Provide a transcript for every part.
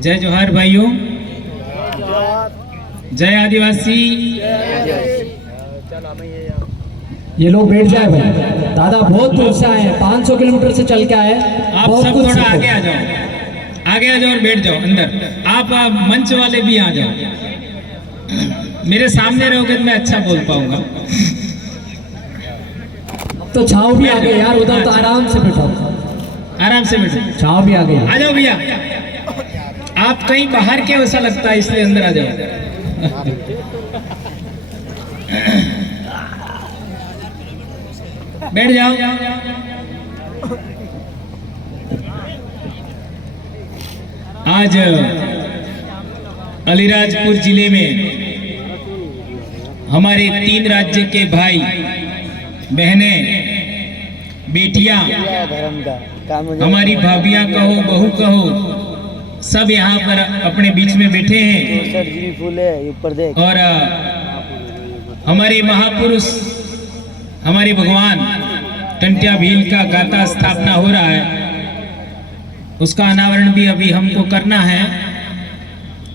जय जोहार भाइयों, जय आदिवासी। ये लोग बैठ जाए भाई, दादा बहुत दूर से आए हैं, 500 किलोमीटर से चल के आए। आप सब थोड़ा आगे आ जाओ, आगे आ जाओ और बैठ जाओ अंदर। आप मंच वाले भी आ जाओ, मेरे सामने रहोगे तो मैं अच्छा बोल पाऊंगा। तो छाव भी आ गई यार, उधर तो आराम से बैठो, आराम से बैठो। छाव भी आ गई। आ जाओ भैया, आप कहीं बाहर के ऐसा लगता है इसलिए अंदर आ जाओ। बैठ जाओ। आज अलीराजपुर जिले में हमारे 3 राज्य के भाई बहनें, बेटियां, हमारी भाभियां कहो, बहू कहो, सब यहाँ पर अपने बीच में बैठे हैं। और हमारे महापुरुष, हमारे भगवान टंटिया भील का गाथा स्थापना हो रहा है, उसका अनावरण भी अभी हमको करना है।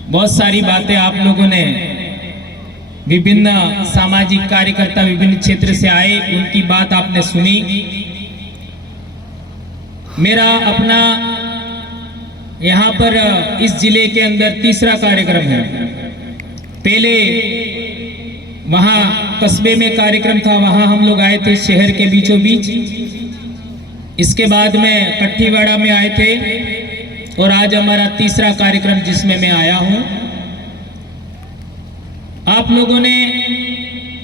बहुत सारी बातें आप लोगों ने, विभिन्न सामाजिक कार्यकर्ता विभिन्न क्षेत्र से आए, उनकी बात आपने सुनी। मेरा अपना यहाँ पर इस जिले के अंदर तीसरा कार्यक्रम है। पहले वहाँ कस्बे में कार्यक्रम था, वहाँ हम लोग आए थे शहर के बीचों बीच। इसके बाद में कट्ठीवाड़ा में आए थे और आज हमारा तीसरा कार्यक्रम जिसमें मैं आया हूँ। आप लोगों ने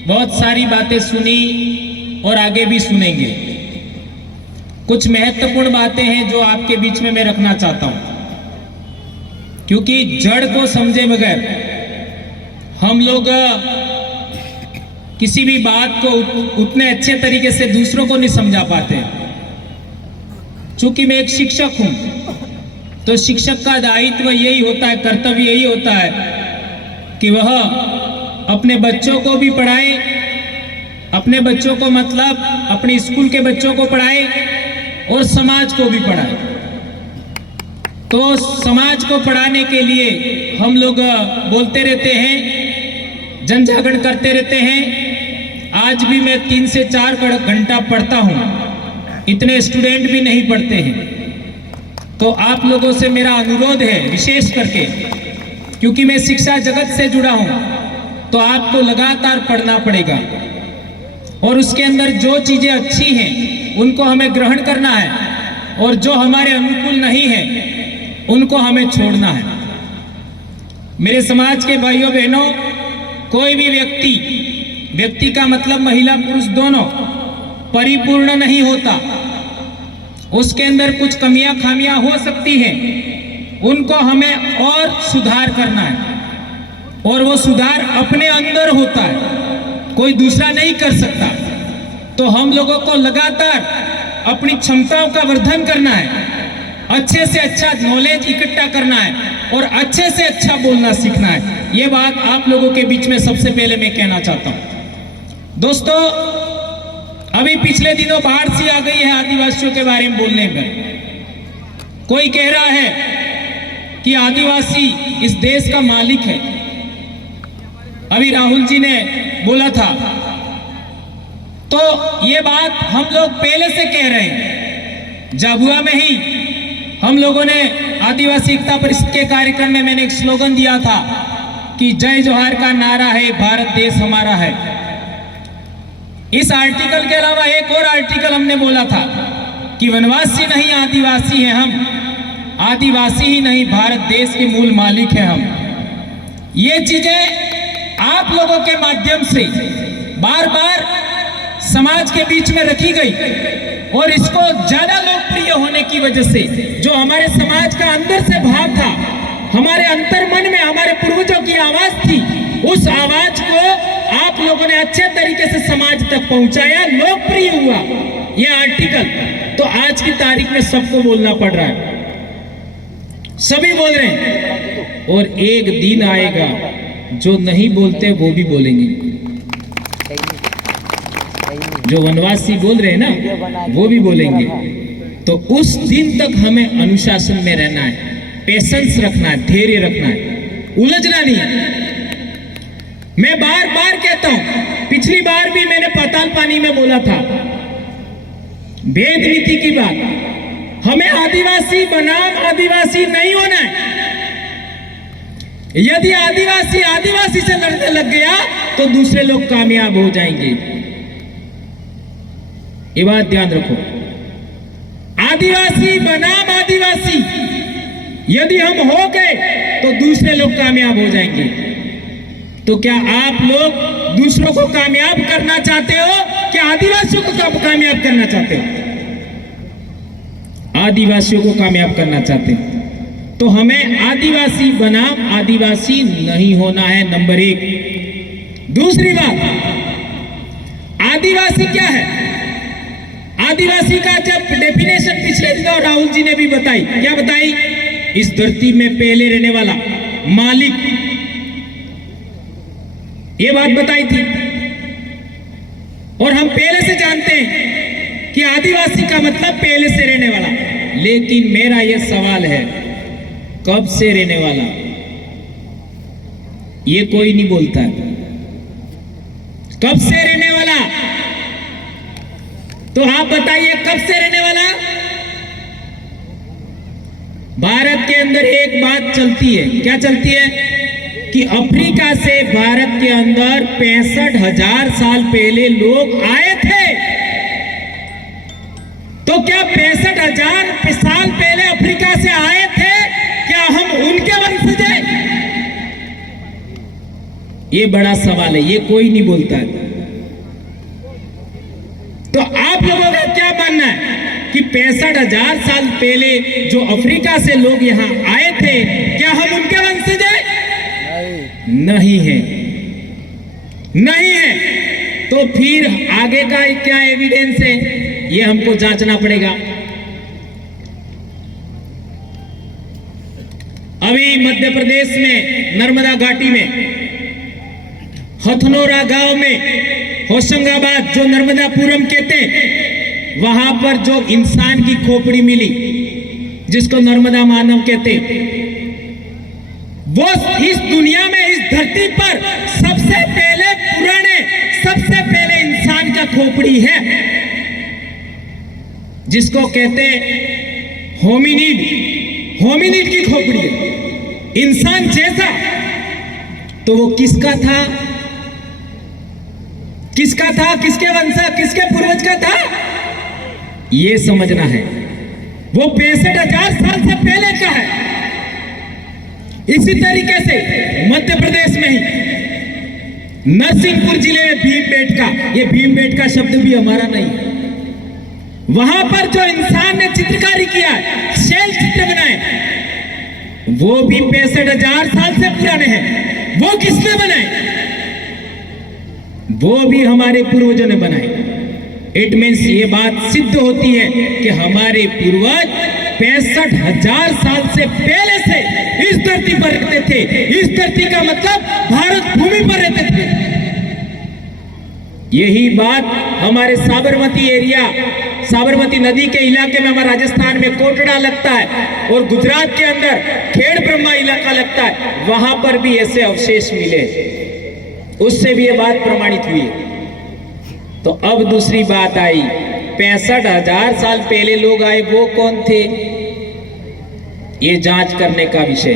बहुत सारी बातें सुनी और आगे भी सुनेंगे। कुछ महत्वपूर्ण बातें हैं जो आपके बीच में मैं रखना चाहता हूँ, क्योंकि जड़ को समझे बगैर हम लोग किसी भी बात को उतने अच्छे तरीके से दूसरों को नहीं समझा पाते। चूंकि मैं एक शिक्षक हूं, तो शिक्षक का दायित्व यही होता है, कर्तव्य यही होता है कि वह अपने बच्चों को भी पढ़ाए, अपने बच्चों को मतलब अपने स्कूल के बच्चों को पढ़ाए और समाज को भी पढ़ाए। तो समाज को पढ़ाने के लिए हम लोग बोलते रहते हैं, जन जागरण करते रहते हैं। आज भी मैं 3 से 4 घंटा पढ़ता हूँ, इतने स्टूडेंट भी नहीं पढ़ते हैं। तो आप लोगों से मेरा अनुरोध है, विशेष करके क्योंकि मैं शिक्षा जगत से जुड़ा हूँ, तो आपको लगातार पढ़ना पड़ेगा और उसके अंदर जो चीजें अच्छी हैं उनको हमें ग्रहण करना है, और जो हमारे अनुकूल नहीं है उनको हमें छोड़ना है। मेरे समाज के भाइयों बहनों, कोई भी व्यक्ति का मतलब महिला पुरुष दोनों परिपूर्ण नहीं होता। उसके अंदर कुछ कमियां खामियां हो सकती हैं, उनको हमें और सुधार करना है, और वो सुधार अपने अंदर होता है, कोई दूसरा नहीं कर सकता। तो हम लोगों को लगातार अपनी क्षमताओं का वर्धन करना है, अच्छे से अच्छा नॉलेज इकट्ठा करना है और अच्छे से अच्छा बोलना सीखना है। ये बात आप लोगों के बीच में सबसे पहले मैं कहना चाहता हूँ। दोस्तों, अभी पिछले दिनों बाढ़ सी आ गई है आदिवासियों के बारे में बोलने में। कोई कह रहा है कि आदिवासी इस देश का मालिक है। अभी राहुल जी ने बोला था, तो ये बात हम लोग पहले से कह रहे हैं। झाबुआ में ही हम लोगों ने आदिवासी एकता परिषद के कार्यक्रम में मैंने एक स्लोगन दिया था कि जय जोहार का नारा है, भारत देश हमारा है। इस आर्टिकल के अलावा एक और आर्टिकल हमने बोला था कि वनवासी नहीं आदिवासी हैं हम, आदिवासी ही नहीं भारत देश के मूल मालिक हैं हम। ये चीजें आप लोगों के माध्यम से बार बार समाज के बीच में रखी गई, और इसको ज्यादा लोकप्रिय होने की वजह से जो हमारे समाज का अंदर से भाव था, हमारे अंतर मन में हमारे पूर्वजों की आवाज थी, उस आवाज को आप लोगों ने अच्छे तरीके से समाज तक पहुंचाया, लोकप्रिय हुआ ये आर्टिकल। तो आज की तारीख में सबको बोलना पड़ रहा है। सभी बोल रहे हैं। और एक दिन आएगा जो नहीं बोलते वो भी बोलेंगे। जो वनवासी बोल रहे हैं ना वो भी बोलेंगे। तो उस दिन तक हमें अनुशासन में रहना है, पेशेंस रखना है, धैर्य रखना है, उलझना नहीं है। मैं बार बार कहता हूं, पिछली बार भी मैंने पाताल पानी में बोला था भेद नीति की बात। हमें आदिवासी बनाम आदिवासी नहीं होना है। यदि आदिवासी आदिवासी से लड़ने लग गया तो दूसरे लोग कामयाब हो जाएंगे। ये बात ध्यान रखो। आदिवासी बनाम आदिवासी यदि हम हो गए तो दूसरे लोग कामयाब हो जाएंगे। तो क्या आप लोग दूसरों को कामयाब करना चाहते हो कि आदिवासियों को कामयाब करना चाहते हो? आदिवासियों को कामयाब करना चाहते हो तो हमें आदिवासी बनाम आदिवासी नहीं होना है, नंबर 1। दूसरी बात, आदिवासी क्या है? आदिवासी का जब डेफिनेशन पिछले दिनों राहुल जी ने भी बताई, क्या बताई? इस धरती में पहले रहने वाला मालिक, ये बात बताई थी। और हम पहले से जानते हैं कि आदिवासी का मतलब पहले से रहने वाला। लेकिन मेरा यह सवाल है, कब से रहने वाला? ये कोई नहीं बोलता है। कब से रहने वाला? तो आप बताइए, कब से रहने वाला? भारत के अंदर एक बात चलती है, क्या चलती है? कि अफ्रीका से भारत के अंदर 65,000 साल पहले लोग आए थे। तो क्या 65,000 साल पहले अफ्रीका से आए थे, क्या हम उनके वंशज हैं? ये बड़ा सवाल है, ये कोई नहीं बोलता है। तो आप लोगों का क्या मानना है कि 65,000 साल पहले जो अफ्रीका से लोग यहां आए थे, क्या हम उनके वंशज हैं? नहीं है, नहीं है। तो फिर आगे का क्या एविडेंस है, ये हमको जांचना पड़ेगा। अभी मध्य प्रदेश में नर्मदा घाटी में हथनोरा गांव में होशंगाबाद, जो नर्मदापुरम कहते हैं, वहां पर जो इंसान की खोपड़ी मिली, जिसको नर्मदा मानव कहते हैं, वो इस दुनिया में, इस धरती पर सबसे पहले पुराने, सबसे पहले इंसान का खोपड़ी है, जिसको कहते हैं होमिनिड। होमिनिड की खोपड़ी है, इंसान जैसा। तो वो किसका था? किसका था? किसके वंशज, किसके पूर्वज का था? ये समझना है। वो 65,000 साल से पहले का है। इसी तरीके से मध्य प्रदेश में ही नरसिंहपुर जिले में भीमबेटका, ये भीमबेटका शब्द भी हमारा नहीं है, वहां पर जो इंसान ने चित्रकारी किया, शैल चित्र बनाए, वो भी 65,000 साल से पुराने हैं। वो किसने बनाए? वो भी हमारे पूर्वजों ने बनाए। इट मीन्स ये बात सिद्ध होती है कि हमारे पूर्वज 65,000 साल से पहले से इस धरती पर रहते थे। इस धरती का मतलब भारत भूमि पर रहते थे। यही बात हमारे साबरमती एरिया, साबरमती नदी के इलाके में, हमारा राजस्थान में कोटड़ा लगता है, और गुजरात के अंदर खेड़ ब्रह्मा इलाका लगता है, वहां पर भी ऐसे अवशेष मिले, उससे भी ये बात प्रमाणित हुई। तो अब दूसरी बात आई, 65,000 साल पहले लोग आए, वो कौन थे? ये जांच करने का विषय।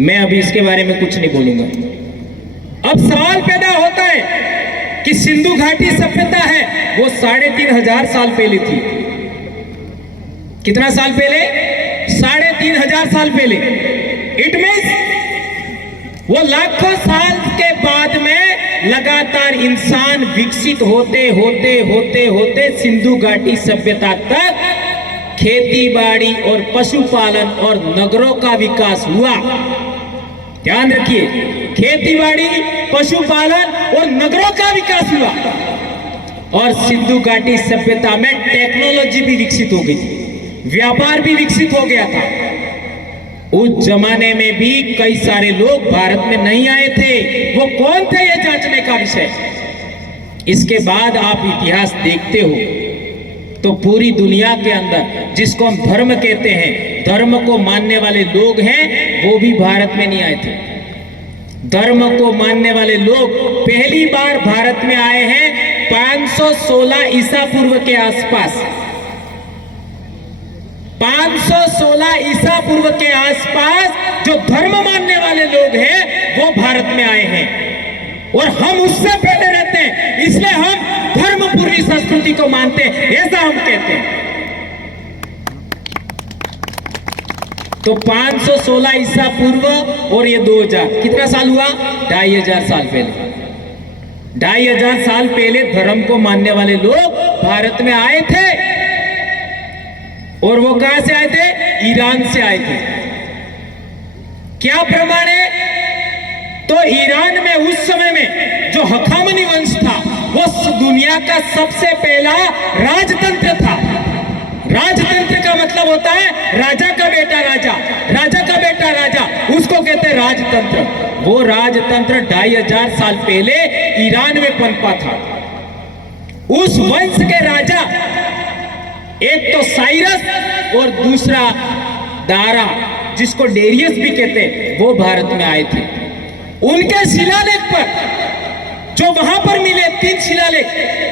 मैं अभी इसके बारे में कुछ नहीं बोलूंगा। अब सवाल पैदा होता है कि सिंधु घाटी सभ्यता है, वो 3,500 साल पहले थी। कितना साल पहले? 3,500 साल पहले। इट मीन्स वो लाखों साल के बाद में लगातार इंसान विकसित होते होते होते होते सिंधु घाटी सभ्यता तक खेती बाड़ी और पशुपालन और नगरों का विकास हुआ। ध्यान रखिए, खेती बाड़ी, पशुपालन और नगरों का विकास हुआ। और सिंधु घाटी सभ्यता में टेक्नोलॉजी भी विकसित हो गई, व्यापार भी विकसित हो गया था। उस जमाने में भी कई सारे लोग भारत में नहीं आए थे। वो कौन थे, ये जांचने का विषय। इसके बाद आप इतिहास देखते हो तो पूरी दुनिया के अंदर जिसको हम धर्म कहते हैं, धर्म को मानने वाले लोग हैं, वो भी भारत में नहीं आए थे। धर्म को मानने वाले लोग पहली बार भारत में आए हैं 516 ईसा पूर्व के आसपास। 516 ईसा पूर्व के आसपास जो धर्म मानने वाले लोग हैं वो भारत में आए हैं, और हम उससे पहले रहते हैं, इसलिए हम धर्मपूर्वी संस्कृति को मानते हैं, ऐसा हम कहते हैं। तो 516 ईसा पूर्व और ये 2000 कितना साल हुआ, 2500 साल पहले। 2500 साल पहले धर्म को मानने वाले लोग भारत में आए थे, और वो कहां से आए थे, ईरान से आए थे। क्या प्रमाण है, तो ईरान में उस समय में जो हखामनी वंश था वो दुनिया का सबसे पहला राजतंत्र था। राजतंत्र का मतलब होता है राजा का बेटा राजा, राजा का बेटा राजा, उसको कहते हैं राजतंत्र। वो राजतंत्र 2500 साल पहले ईरान में पनपा था। उस वंश के राजा एक तो साइरस और दूसरा दारा, जिसको डेरियस भी कहते हैं, वो भारत में आए थे। उनके शिलालेख पर जो वहां पर मिले 3 शिलालेख,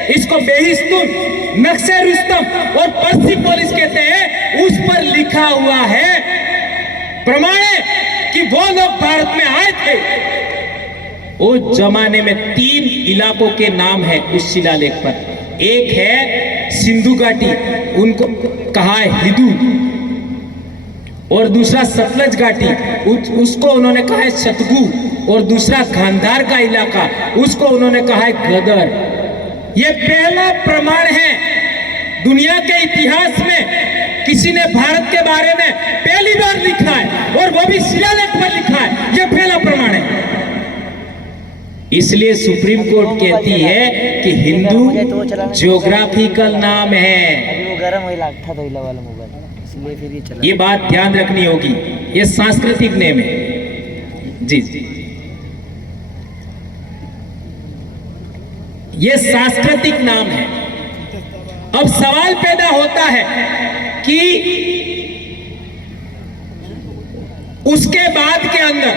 इसको बेहिस्तून, नक्शे रुस्तम और पर्सिपोलिस कहते हैं, उस पर लिखा हुआ है, प्रमाण है कि वो लोग भारत में आए थे। उस जमाने में 3 इलाकों के नाम है उस शिलालेख पर। एक है सिंधु घाटी, उनको कहा है हिदू, और दूसरा सतलज घाटी, उसको उन्होंने कहा है शतगु, और दूसरा गांधार का इलाका, उसको उन्होंने कहा है गदर। यह पहला प्रमाण है दुनिया के इतिहास में, किसी ने भारत के बारे में पहली बार लिखा है, और वो भी शिलालेख पर लिखा है। यह पहला प्रमाण है। इसलिए सुप्रीम कोर्ट कहती है कि हिंदू ज्योग्राफिकल नाम है। ये बात ध्यान रखनी होगी, ये सांस्कृतिक नेम है। जी जी, ये सांस्कृतिक नाम है। अब सवाल पैदा होता है कि उसके बाद के अंदर,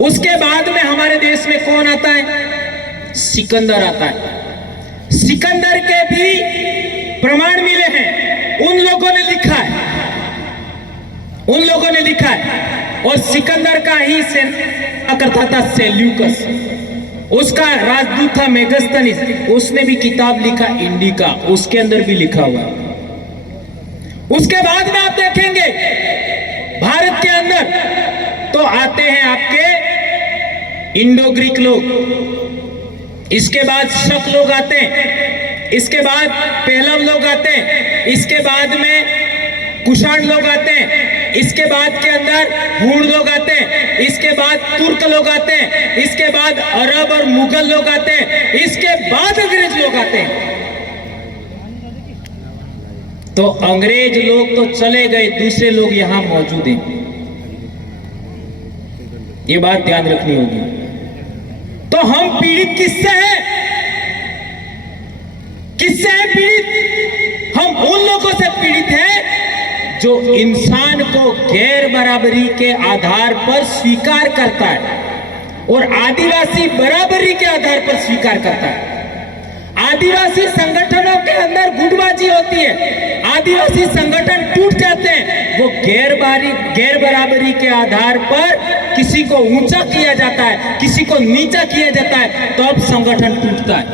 उसके बाद में हमारे देश में कौन आता है, सिकंदर आता है। सिकंदर के भी प्रमाण मिले हैं, उन लोगों ने लिखा है, उन लोगों ने लिखा है। और सिकंदर का ही सेना करता था सेल्यूकस, उसका राजदूत था मेगस्थनीस, उसने भी किताब लिखा इंडिका, उसके अंदर भी लिखा हुआ। उसके बाद में आप देखेंगे भारत के अंदर तो आते हैं आपके इंडो ग्रीक लोग, इसके बाद शक लोग आते हैं, इसके बाद पहलव लोग आते हैं, इसके बाद में कुषाण लोग आते हैं, इसके बाद के अंदर हूण लोग आते हैं, इसके बाद तुर्क लोग आते हैं, इसके बाद अरब और मुगल लोग आते हैं, इसके बाद अंग्रेज लोग आते हैं। तो अंग्रेज लोग तो चले गए, दूसरे लोग यहां मौजूद हैं। ये बात ध्यान रखनी होगी। तो हम पीड़ित किससे हैं, किससे हैं पीड़ित? हम उन लोगों से पीड़ित हैं जो इंसान को गैर बराबरी के आधार पर स्वीकार करता है, और आदिवासी बराबरी के आधार पर स्वीकार करता है। आदिवासी संगठनों के अंदर गुटबाजी होती है, आदिवासी संगठन टूट जाते हैं, वो गैर बराबरी के आधार पर किसी को ऊंचा किया जाता है, किसी को नीचा किया जाता है, तो अब संगठन टूटता है।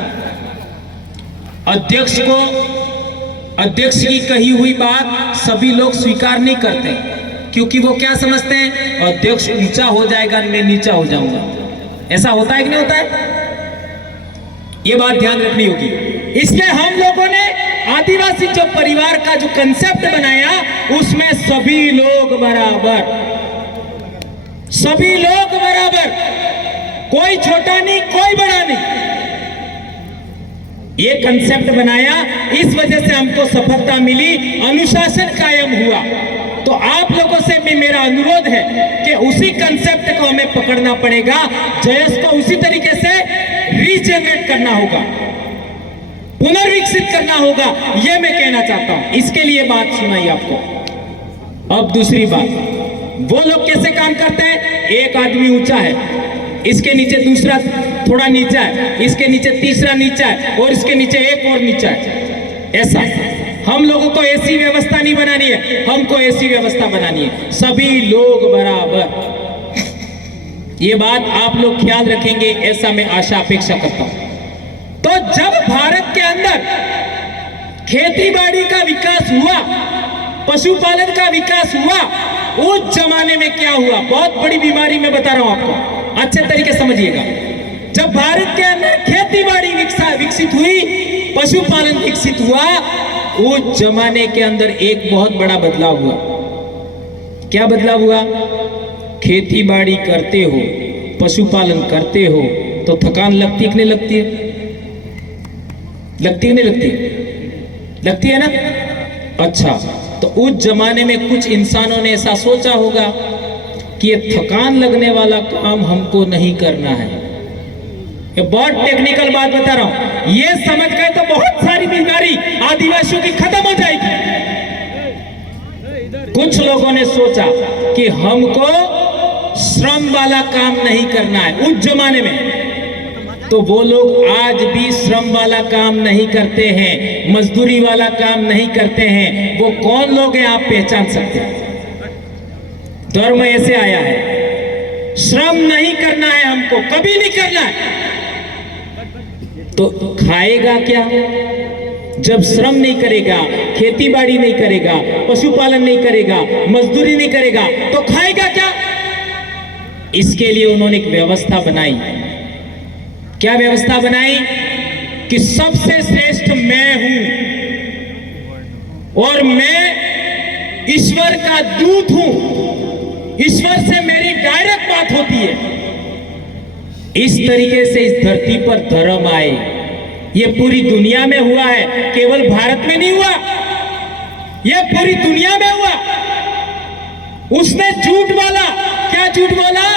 अध्यक्ष की कही हुई बात सभी लोग स्वीकार नहीं करते, क्योंकि वो क्या समझते हैं, अध्यक्ष ऊंचा हो जाएगा, मैं नीचा हो जाऊंगा। ऐसा होता है कि नहीं होता है? ये बात ध्यान रखनी होगी। इसलिए हम लोगों ने आदिवासी जो परिवार का जो कंसेप्ट बनाया, उसमें सभी लोग बराबर, सभी लोग बराबर, कोई छोटा नहीं, कोई बड़ा नहीं, ये कंसेप्ट बनाया। इस वजह से हमको सफलता मिली, अनुशासन कायम हुआ। तो आप लोगों से भी मेरा अनुरोध है कि उसी कंसेप्ट को हमें पकड़ना पड़ेगा, जयस को उसी तरीके से रीजनरेट करना होगा, पुनर्विकसित करना होगा, यह मैं कहना चाहता हूं। इसके लिए बात सुनाई आपको। अब दूसरी बात, वो लोग कैसे काम करते हैं? एक आदमी ऊंचा है, इसके नीचे दूसरा थोड़ा नीचा है, इसके नीचे तीसरा नीचा है, और इसके नीचे एक और नीचा है। ऐसा हम लोगों को ऐसी व्यवस्था नहीं बनानी है, हमको ऐसी व्यवस्था बनानी है, सभी लोग बराबर। ये बात आप लोग ख्याल रखेंगे, ऐसा मैं आशा अपेक्षा करता हूं। तो जब भारत के अंदर खेतीबाड़ी का विकास हुआ, पशुपालन का विकास हुआ, उस जमाने में क्या हुआ? बहुत बड़ी बीमारी मैं बता रहा हूं आपको, अच्छे तरीके समझिएगा। जब भारत के अंदर खेतीबाड़ी विकसित हुई, पशुपालन विकसित हुआ, उस जमाने के अंदर एक बहुत बड़ा बदलाव हुआ। क्या बदलाव हुआ? खेतीबाड़ी करते हो, पशुपालन करते हो, तो थकान लगती है कि नहीं लगती है? लगती है नहीं लगती? लगती है ना? अच्छा, तो उस जमाने में कुछ इंसानों ने ऐसा सोचा होगा कि ये थकान लगने वाला काम हमको नहीं करना है। ये बहुत टेक्निकल बात बता रहा हूं, ये समझ गए तो बहुत सारी बीमारी आदिवासियों की खत्म हो जाएगी। कुछ लोगों ने सोचा कि हमको श्रम वाला काम नहीं करना है उस जमाने में, तो वो लोग आज भी श्रम वाला काम नहीं करते हैं, मजदूरी वाला काम नहीं करते हैं। वो कौन लोग हैं आप पहचान सकते हैं? धर्म ऐसे आया है, श्रम नहीं करना है हमको, कभी नहीं करना है। तो खाएगा क्या? जब श्रम नहीं करेगा, खेती बाड़ी नहीं करेगा, पशुपालन नहीं करेगा, मजदूरी नहीं करेगा, तो खाएगा क्या? इसके लिए उन्होंने एक व्यवस्था बनाई। क्या व्यवस्था बनाई? कि सबसे श्रेष्ठ मैं हूं और मैं ईश्वर का दूत हूं, ईश्वर से मेरी डायरेक्ट बात होती है। इस तरीके से इस धरती पर धर्म आए। ये पूरी दुनिया में हुआ है, केवल भारत में नहीं हुआ, ये पूरी दुनिया में हुआ। उसने झूठ बोला। क्या झूठ बोला?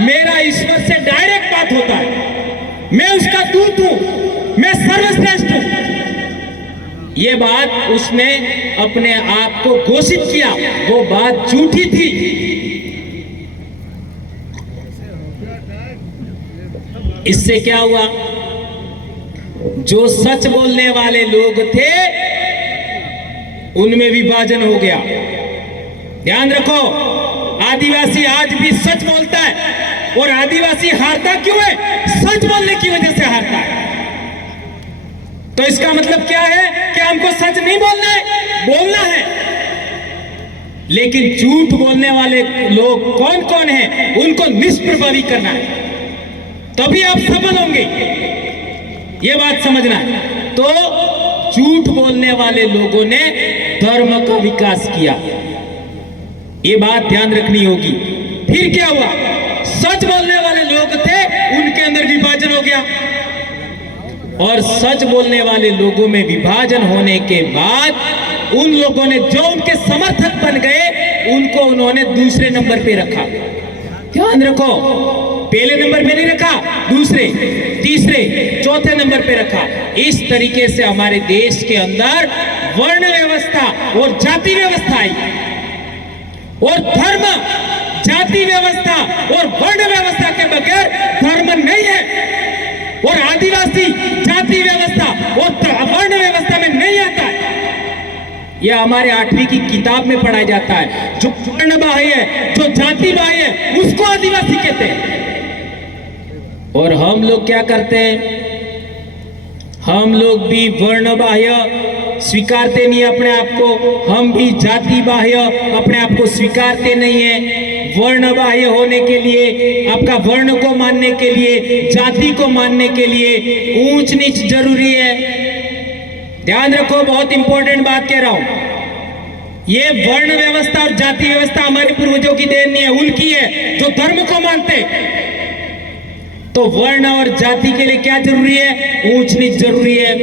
मेरा ईश्वर से डायरेक्ट बात होता है, मैं उसका दूत हूं, मैं सर्वश्रेष्ठ हूं। यह बात उसने अपने आप को घोषित किया, वो बात झूठी थी। इससे क्या हुआ? जो सच बोलने वाले लोग थे उनमें विभाजन हो गया। ध्यान रखो, आदिवासी आज भी सच बोलता है, और आदिवासी हारता क्यों है? सच बोलने की वजह से हारता है। तो इसका मतलब क्या है? कि हमको सच नहीं बोलना है, बोलना है। लेकिन झूठ बोलने वाले लोग कौन कौन हैं, उनको निष्प्रभावी करना है, तभी आप सफल होंगे। यह बात समझना है। तो झूठ बोलने वाले लोगों ने धर्म का विकास किया, यह बात ध्यान रखनी होगी। फिर क्या हुआ? सच बोलने वाले लोग थे, उनके अंदर विभाजन हो गया, और सच बोलने वाले लोगों में विभाजन होने के बाद उन लोगों ने जो उनके समर्थक बन गए, उनको उन्होंने दूसरे नंबर पे रखा। ध्यान रखो, पहले नंबर पे नहीं रखा, दूसरे, तीसरे, चौथे नंबर पे रखा। इस तरीके से हमारे देश के अंदर वर्ण व्यवस्था और जाति व्यवस्था आई, और धर्म, जाति व्यवस्था और वर्ण व्यवस्था के बगैर धर्म नहीं है, और आदिवासी जाति व्यवस्था और वर्ण व्यवस्था में नहीं आता है। यह हमारे 8वीं की किताब में पढ़ाया जाता है। जो वर्ण बाह्य है, जो जाति बाह्य है, उसको आदिवासी कहते हैं। और हम लोग क्या करते हैं? हम लोग भी वर्ण बाह्य स्वीकारते नहीं अपने आप को, हम भी जाति बाह्य अपने आप को स्वीकारते नहीं है। वर्ण बाह्य होने के लिए, आपका वर्ण को मानने के लिए, जाति को मानने के लिए ऊंच नीच जरूरी है। ध्यान रखो, बहुत इंपॉर्टेंट बात कह रहा हूं। ये वर्ण व्यवस्था और जाति व्यवस्था हमारे पूर्वजों की देन नहीं है, उनकी है, जो धर्म को मानते। तो वर्ण और जाति के लिए क्या जरूरी है? ऊंच नीच जरूरी है।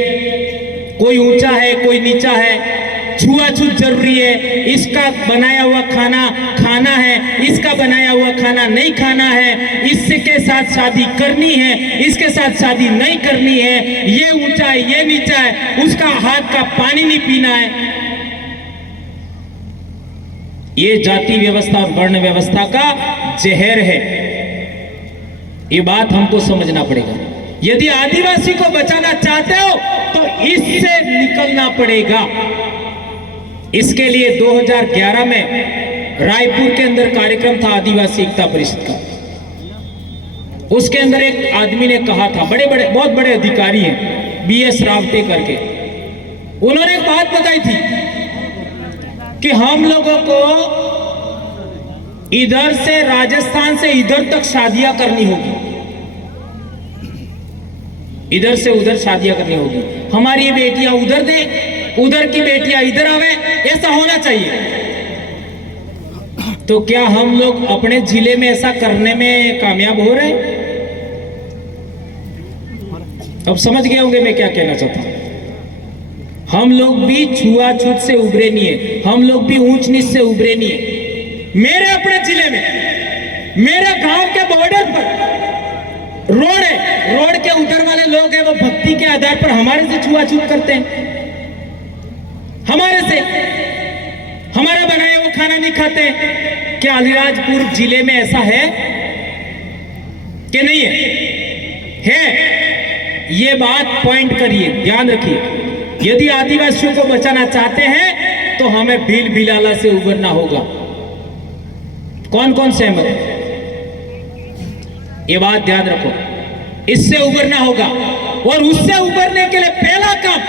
कोई ऊंचा है, कोई नीचा है, छुआछूत जरूरी है, इसका बनाया हुआ खाना खाना है, इसका बनाया हुआ खाना नहीं खाना है, इसके साथ शादी करनी है, इसके साथ शादी नहीं करनी है, ये ऊंचा है, ये नीचा है, उसका हाथ का पानी नहीं पीना है। ये जाति व्यवस्था और वर्ण व्यवस्था का जहर है। ये बात हमको समझना पड़ेगा। यदि आदिवासी को बचाना चाहते हो तो इससे निकलना पड़ेगा। इसके लिए 2011 में रायपुर के अंदर कार्यक्रम था आदिवासी एकता परिषद का। उसके अंदर एक आदमी ने कहा था, बड़े बड़े बहुत बड़े अधिकारी हैं, BS रावते करके, उन्होंने एक बात बताई थी कि हम लोगों को इधर से राजस्थान से इधर तक शादियां करनी होगी, इधर से उधर शादियां करनी होगी। हमारी बेटियां उधर दे, उधर की बेटियां इधर आवे, ऐसा होना चाहिए। तो क्या हम लोग अपने जिले में ऐसा करने में कामयाब हो रहे हैं? अब समझ गए होंगे मैं क्या कहना चाहता हूं। हम लोग भी छुआछूत से उभरे नहीं है, हम लोग भी ऊंच नीच से उभरे नहीं है। मेरे अपने जिले में, मेरे गांव के बॉर्डर पर रोड है, रोड के उधर वाले लोग हैं, वो भक्ति के आधार पर हमारे से छुआछूत करते हैं, हमारे से हमारा बनाया वो खाना नहीं खाते हैं। क्या अलीराजपुर जिले में ऐसा है कि नहीं है? है। ये बात पॉइंट करिए, ध्यान रखिए। यदि आदिवासियों को बचाना चाहते हैं तो हमें भील भिलाला से उबरना होगा। कौन कौन सहमत है? ये बात ध्यान रखो, इससे उबरना होगा। और उससे उबरने के लिए पहला काम,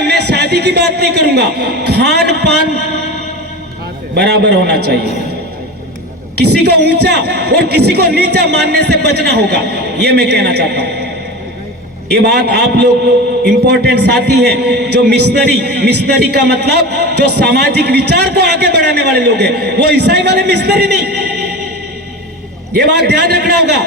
मैं शादी की बात नहीं करूंगा, खान पान बराबर होना चाहिए। किसी को ऊंचा और किसी को नीचा मानने से बचना होगा, यह मैं कहना चाहता हूं। ये बात आप लोग इंपॉर्टेंट साथी हैं, जो मिशनरी का मतलब जो सामाजिक विचार को आगे बढ़ाने वाले लोग हैं, वो ईसाई वाले मिशनरी नहीं। ये बात ध्यान रखना होगा।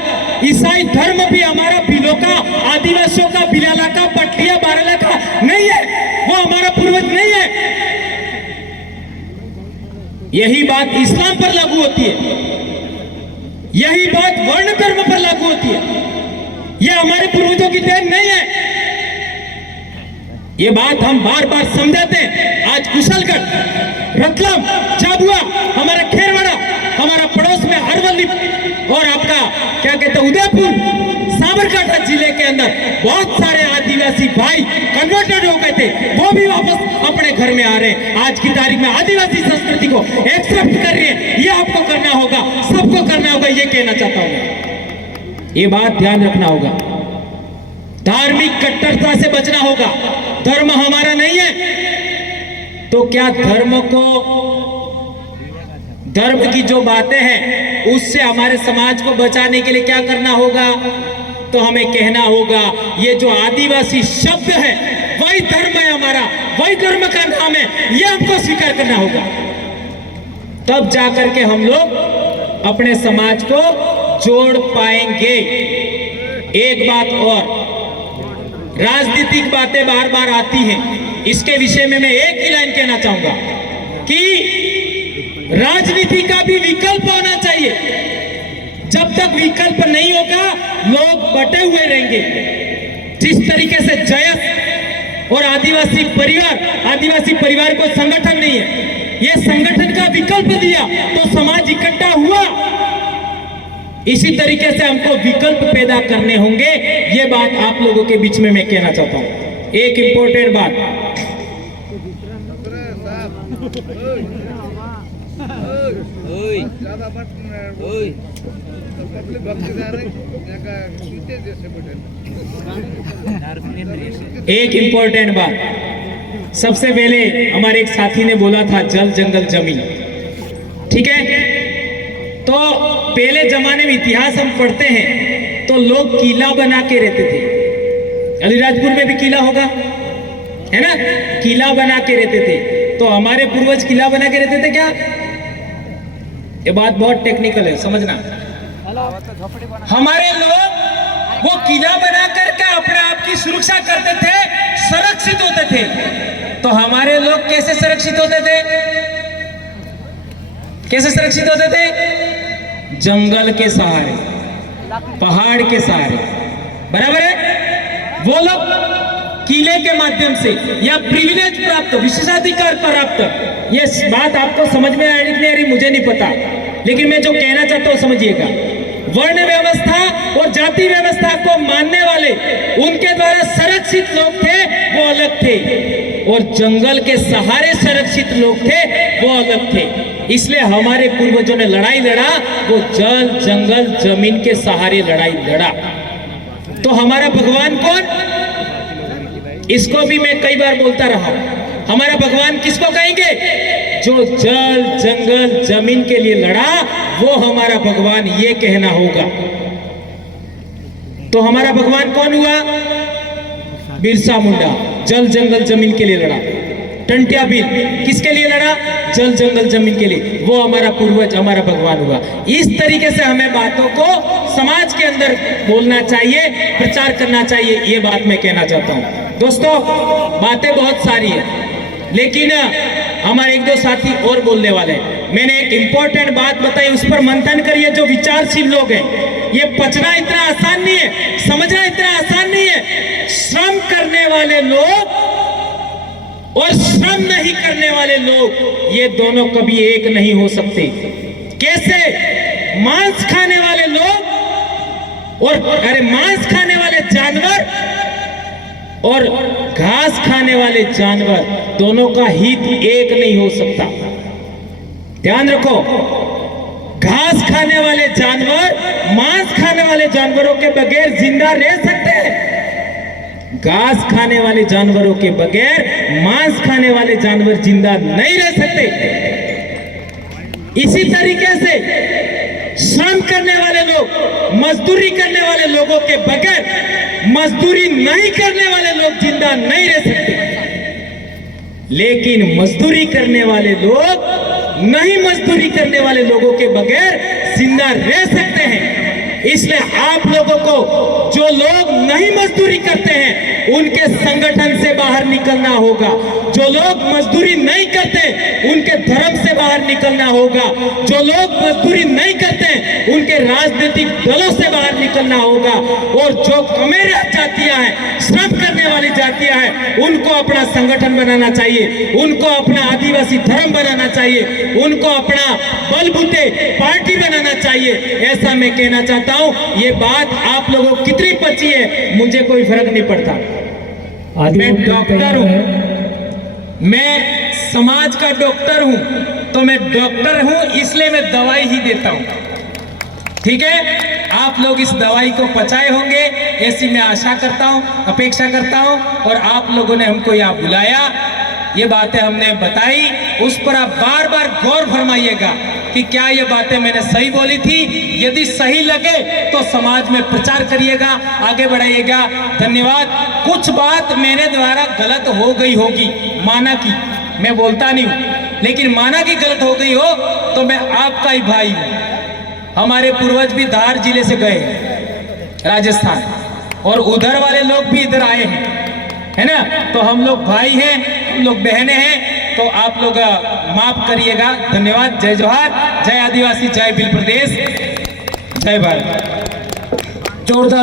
ईसाई धर्म भी हमारा भीलों का, आदिवासियों का, भिलाला का, पटलिया बारला का नहीं है, वो हमारा पूर्वज नहीं है। यही बात इस्लाम पर लागू होती है, यही बात वर्ण धर्म पर लागू होती है। यह हमारे पूर्वजों की देन नहीं है। ये बात हम बार बार समझाते हैं। आज कुशलगढ़, रतलाम, झाबुआ, हमारा खेरवाड़ा, हमारा पड़ोस में अरवली और आपका क्या कहते हैं उदयपुर, साबरकांठा जिले के अंदर बहुत सारे आदिवासी भाई कन्वर्टेड हो गए थे, वो भी वापस अपने घर में आ रहे हैं। आज की तारीख में आदिवासी संस्कृति को एक्सेप्ट कर रहे हैं। ये आपको करना होगा, सबको करना होगा, ये कहना चाहता हूं। ये बात ध्यान रखना होगा। धार्मिक कट्टरता से बचना होगा। धर्म हमारा नहीं है तो क्या धर्म की जो बातें हैं उससे हमारे समाज को बचाने के लिए क्या करना होगा? तो हमें कहना होगा ये जो आदिवासी शब्द है वही धर्म है हमारा, वही धर्म का नाम है, ये हमको स्वीकार करना होगा। तब जाकर के हम लोग अपने समाज को जोड़ पाएंगे। एक बात और, राजनीतिक बातें बार बार आती हैं, इसके विषय में मैं एक ही लाइन कहना चाहूंगा कि राजनीति का भी विकल्प होना चाहिए। जब तक विकल्प नहीं होगा लोग बटे हुए रहेंगे। जिस तरीके से जयस और आदिवासी परिवार को संगठन नहीं है, यह संगठन का विकल्प दिया तो समाज इकट्ठा हुआ। इसी तरीके से हमको विकल्प पैदा करने होंगे। ये बात आप लोगों के बीच में मैं कहना चाहता हूं। एक इंपॉर्टेंट बात, एक इंपॉर्टेंट बात, सबसे पहले हमारे एक साथी ने बोला था जल जंगल जमीन, ठीक है? तो पहले जमाने में इतिहास हम पढ़ते हैं तो लोग किला बना के रहते थे। अलीराजपुर में भी किला होगा, है ना? किला बना के रहते थे। तो हमारे पूर्वज किला बना के रहते थे क्या? ये बात बहुत टेक्निकल है, समझना। हमारे लोग वो किला बना करके अपने आप की सुरक्षा करते थे, सुरक्षित होते थे। तो हमारे लोग कैसे सुरक्षित होते थे? कैसे सुरक्षित होते थे? जंगल के सहारे, पहाड़ के सहारे, बराबर है। वो लोग किले के माध्यम से या प्रिविलेज प्राप्त, विशेषाधिकार प्राप्त, ये बात आपको समझ में आई नहीं आ रही मुझे नहीं पता, लेकिन मैं जो कहना चाहता हूं समझिएगा। वर्ण व्यवस्था और जाति व्यवस्था को मानने वाले उनके द्वारा संरक्षित लोग थे वो अलग थे, और जंगल के सहारे संरक्षित लोग थे वो अलग थे। इसलिए हमारे पूर्वजों ने लड़ाई लड़ा, वो जल जंगल जमीन के सहारे लड़ाई लड़ा। तो हमारा भगवान कौन? इसको भी मैं कई बार बोलता रहा, हमारा भगवान किसको कहेंगे? जो जल जंगल जमीन के लिए लड़ा वो हमारा भगवान, ये कहना होगा। तो हमारा भगवान कौन हुआ? बिरसा मुंडा, जल जंगल जमीन के लिए लड़ा। टंटिया बिल किसके लिए लड़ा? जल जंगल जमीन के लिए। वो हमारा पूर्वज, हमारा भगवान हुआ। इस तरीके से हमें बातों को समाज के अंदर बोलना चाहिए, प्रचार करना चाहिए, ये बात मैं कहना चाहता हूं। दोस्तों, बातें बहुत सारी है, लेकिन हमारे एक दो साथी और बोलने वाले हैं। मैंने एक इंपॉर्टेंट बात बताई, उस पर मंथन करिए। जो विचारशील लोग हैं, ये पचना इतना आसान नहीं है, समझना इतना आसान नहीं है। श्रम करने वाले लोग और श्रम नहीं करने वाले लोग, ये दोनों कभी एक नहीं हो सकते। कैसे? मांस खाने वाले लोग और मांस खाने वाले जानवर और घास खाने वाले जानवर, दोनों का हित एक नहीं हो सकता। ध्यान रखो, घास खाने वाले जानवर मांस खाने वाले जानवरों के बगैर जिंदा रह सकते हैं, घास खाने वाले जानवरों के बगैर मांस खाने वाले जानवर जिंदा नहीं रह सकते। इसी तरीके से श्रम करने वाले लोग, मजदूरी करने वाले लोगों के बगैर मजदूरी नहीं करने वाले लोग जिंदा नहीं रह सकते, लेकिन मजदूरी करने वाले लोग नहीं मजदूरी करने वाले लोगों के बगैर जिंदा रह सकते हैं। इसलिए आप लोगों को, जो लोग नहीं मजदूरी करते हैं, उनके संगठन से बाहर निकलना होगा। जो लोग मजदूरी नहीं करते, उनके धर्म से बाहर निकलना होगा। जो लोग मजदूरी नहीं करते, उनके राजनीतिक दलों से बाहर निकलना होगा। और जो कमेरा जातियां हैं, श्रम करने वाली जातियां हैं, उनको अपना संगठन बनाना चाहिए, उनको अपना आदिवासी धर्म बनाना चाहिए, उनको अपना बलबूते पार्टी बनाना चाहिए। ऐसा मैं कहना चाहता हूं। ये बात आप लोगों को कितनी पची है, मुझे कोई फर्क नहीं पड़ता। मैं डॉक्टर हूं, मैं समाज का डॉक्टर हूं, तो मैं डॉक्टर हूं इसलिए मैं दवाई ही देता हूं, ठीक है? आप लोग इस दवाई को पचाए होंगे, ऐसी मैं आशा करता हूं, अपेक्षा करता हूं। और आप लोगों ने हमको यहाँ बुलाया, ये बातें हमने बताई, उस पर आप बार बार गौर फरमाइएगा कि क्या ये बातें मैंने सही बोली थी। यदि सही लगे तो समाज में प्रचार करिएगा, आगे बढ़ाइएगा। धन्यवाद। कुछ बात मेरे द्वारा गलत हो गई होगी, माना कि मैं बोलता नहीं हूं, लेकिन माना कि गलत हो गई हो तो मैं आपका ही भाई हूं। हमारे पूर्वज भी धार जिले से गए, राजस्थान, और उधर वाले लोग भी इधर आए हैं, है ना? तो हम लोग भाई हैं, हम लोग बहनें हैं, तो आप लोग माफ करिएगा। धन्यवाद। जय जोहार, जय आदिवासी, जय भील प्रदेश, जय भारत। जोरदार